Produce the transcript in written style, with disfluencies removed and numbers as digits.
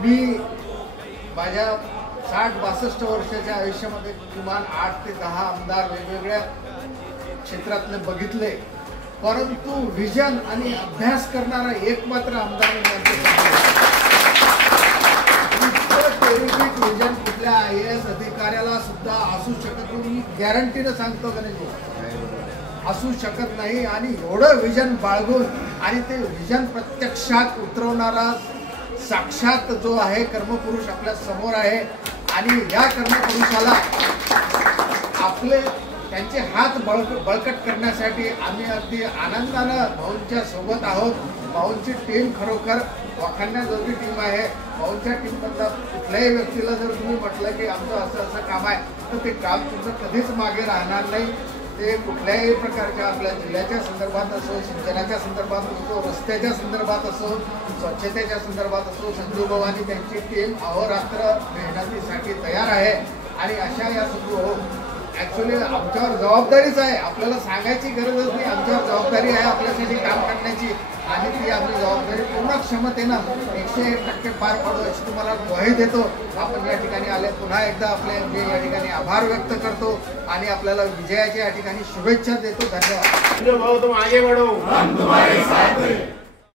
मी माझ्या 60-62 वर्षाच्या आयुष्यामध्ये किमान 8 ते 10 आमदार वेगवेगळ्या क्षेत्रातले बघितले, परंतु विजन आणि अभ्यास करणारा एकमात्र आमदार विजन कुठल्या IAS अधिकाऱ्याला सुद्धा असू शकत नाही, मी गॅरंटीने सांगतो गणेश, असू शकत नाही। आणि एवढं विजन बाळगून आणि ते विजन प्रत्यक्षात उतरवणारा साक्षात जो आहे कर्मपुरुष आपल्या समोर आहे। आणि या कर्मपुरुषाला आपले त्यांचे हात बळकट करण्यासाठी आम्ही अगदी आनंदानं भाऊंच्या सोबत आहोत। भाऊंची टीम खरोखर वाखाणण्याजोगी टीम आहे। भाऊंच्या टीममधला कुठल्याही व्यक्तीला जर तुम्ही म्हटलं की आमचं असं असं काम आहे तर ते काम तुमचं कधीच मागे राहणार नाही। ते कुठल्याही प्रकारच्या आपल्या जिल्ह्याच्या संदर्भात असो, सिंचनाच्या संदर्भात असो, रस्त्याच्या संदर्भात असो, स्वच्छतेच्या संदर्भात असो, संजू भाऊ त्यांची टीम अहोरात्र मेहनतीसाठी तयार आहे। आणि अशा या संजू ॲक्च्युली आमच्यावर जबाबदारीच आहे, आपल्याला सांगायची गरजच नाही, आमच्यावर जबाबदारी आहे आपल्यासाठी काम करण्याची। आणि ती आपली जबाबदारी पूर्ण क्षमतेनं 101% पार पाडू अशी तुम्हाला ग्वाही देतो। आपण या ठिकाणी आले, पुन्हा एकदा आपले मी या ठिकाणी आभार व्यक्त करतो आणि आपल्याला विजयाच्या या ठिकाणी शुभेच्छा देतो। धन्यवाद। भाऊ तुम आगे बढ़ो, हम तुम्हारे साथ हैं।